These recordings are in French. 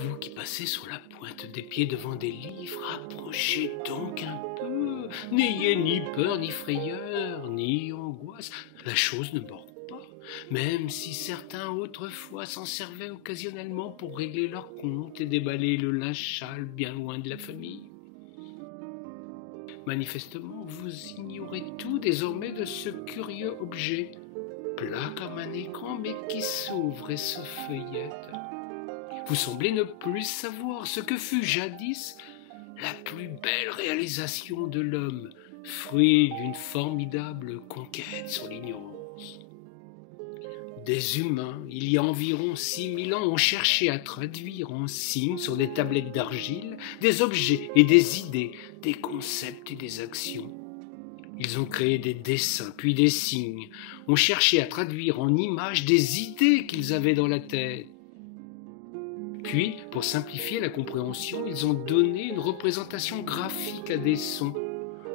Vous qui passez sur la pointe des pieds devant des livres, approchez donc un peu. N'ayez ni peur, ni frayeur, ni angoisse. La chose ne mord pas, même si certains autrefois s'en servaient occasionnellement pour régler leurs comptes et déballer le linge sale bien loin de la famille. Manifestement, vous ignorez tout désormais de ce curieux objet, plat comme un écran, mais qui s'ouvre et se feuillette. Vous semblez ne plus savoir ce que fut jadis la plus belle réalisation de l'homme, fruit d'une formidable conquête sur l'ignorance. Des humains, il y a environ 6000 ans, ont cherché à traduire en signes sur des tablettes d'argile des objets et des idées, des concepts et des actions. Ils ont créé des dessins, puis des signes, ont cherché à traduire en images des idées qu'ils avaient dans la tête. Puis, pour simplifier la compréhension, ils ont donné une représentation graphique à des sons,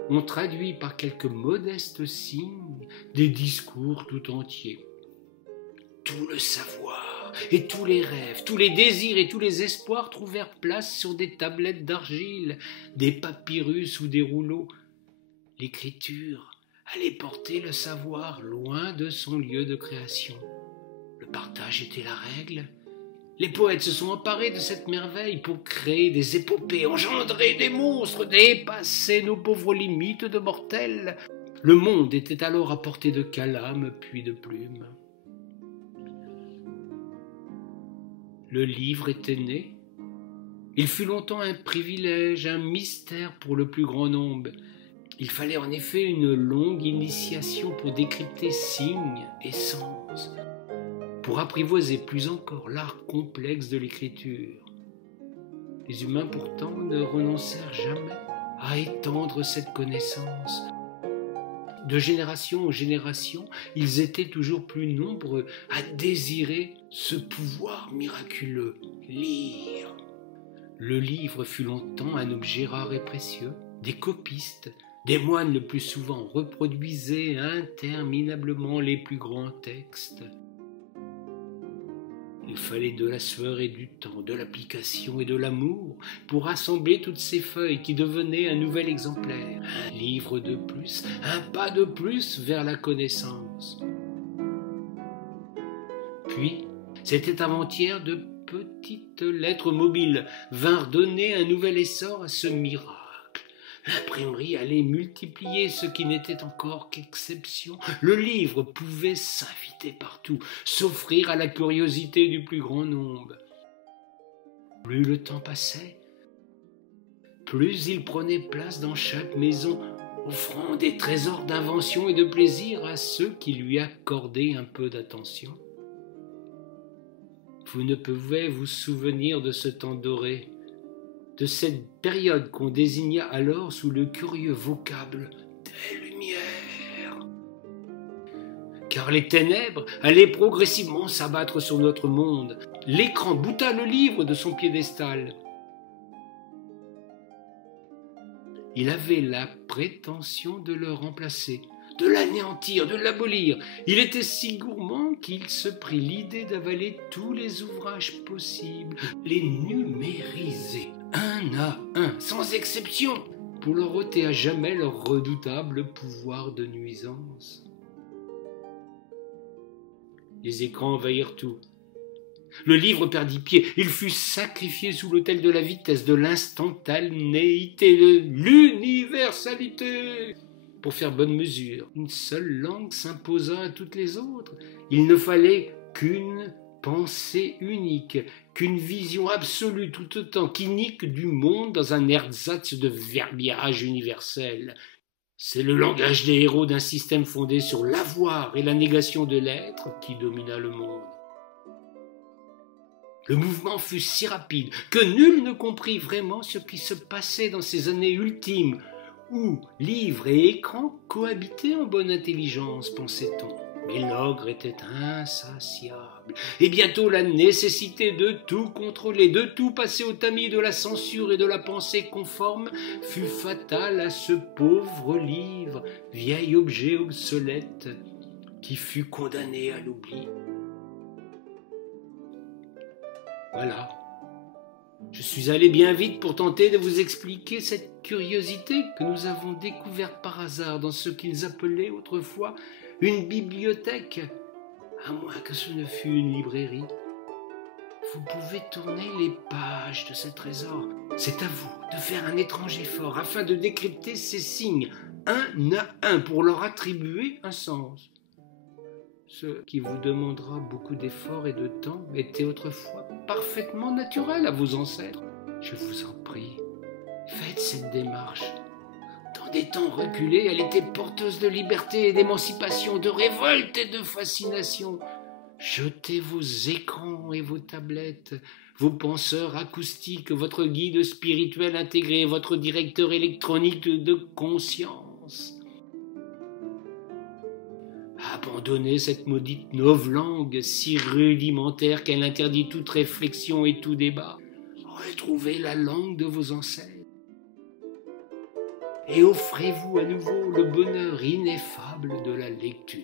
ont traduit par quelques modestes signes des discours tout entiers. Tout le savoir et tous les rêves, tous les désirs et tous les espoirs trouvèrent place sur des tablettes d'argile, des papyrus ou des rouleaux. L'écriture allait porter le savoir loin de son lieu de création. Le partage était la règle. Les poètes se sont emparés de cette merveille pour créer des épopées, engendrer des monstres, dépasser nos pauvres limites de mortels. Le monde était alors à portée de calame puis de plumes. Le livre était né. Il fut longtemps un privilège, un mystère pour le plus grand nombre. Il fallait en effet une longue initiation pour décrypter signes et sens, pour apprivoiser plus encore l'art complexe de l'écriture. Les humains pourtant ne renoncèrent jamais à étendre cette connaissance. De génération en génération, ils étaient toujours plus nombreux à désirer ce pouvoir miraculeux, lire. Le livre fut longtemps un objet rare et précieux. Des copistes, des moines le plus souvent reproduisaient interminablement les plus grands textes. Il fallait de la sueur et du temps, de l'application et de l'amour pour rassembler toutes ces feuilles qui devenaient un nouvel exemplaire, un livre de plus, un pas de plus vers la connaissance. Puis, c'était avant-hier de petites lettres mobiles vinrent donner un nouvel essor à ce miracle. L'imprimerie allait multiplier ce qui n'était encore qu'exception. Le livre pouvait s'inviter partout, s'offrir à la curiosité du plus grand nombre. Plus le temps passait, plus il prenait place dans chaque maison, offrant des trésors d'invention et de plaisir à ceux qui lui accordaient un peu d'attention. Vous ne pouvez vous souvenir de ce temps doré, de cette période qu'on désigna alors sous le curieux vocable des Lumières. Car les ténèbres allaient progressivement s'abattre sur notre monde. L'écran bouta le livre de son piédestal. Il avait la prétention de le remplacer, de l'anéantir, de l'abolir. Il était si gourmand qu'il se prit l'idée d'avaler tous les ouvrages possibles, les numériser, un à un, sans exception, pour leur ôter à jamais leur redoutable pouvoir de nuisance. Les écrans envahirent tout. Le livre perdit pied, il fut sacrifié sous l'autel de la vitesse, de l'instantanéité, de l'universalité. Pour faire bonne mesure, une seule langue s'imposa à toutes les autres. Il ne fallait qu'une pensée unique, qu'une vision absolue tout autant qu'inique du monde dans un ersatz de verbiage universel. C'est le langage des héros d'un système fondé sur l'avoir et la négation de l'être qui domina le monde. Le mouvement fut si rapide que nul ne comprit vraiment ce qui se passait dans ces années ultimes, où livre et écran cohabitaient en bonne intelligence, pensait-on. Mais l'ogre était insatiable, et bientôt la nécessité de tout contrôler, de tout passer au tamis de la censure et de la pensée conforme fut fatale à ce pauvre livre, vieil objet obsolète, qui fut condamné à l'oubli. Voilà, Je suis allé bien vite pour tenter de vous expliquer cette curiosité que nous avons découverte par hasard dans ce qu'ils appelaient autrefois une bibliothèque, à moins que ce ne fût une librairie. Vous pouvez tourner les pages de ce trésor. C'est à vous de faire un étrange effort afin de décrypter ces signes, un à un, pour leur attribuer un sens. Ce qui vous demandera beaucoup d'efforts et de temps était autrefois parfaitement naturel à vos ancêtres. Je vous en prie, faites cette démarche. Dans des temps reculés, elle était porteuse de liberté et d'émancipation, de révolte et de fascination. Jetez vos écrans et vos tablettes, vos penseurs acoustiques, votre guide spirituel intégré, votre directeur électronique de conscience. Abandonnez cette maudite novlangue si rudimentaire qu'elle interdit toute réflexion et tout débat. Retrouvez la langue de vos ancêtres et offrez-vous à nouveau le bonheur ineffable de la lecture.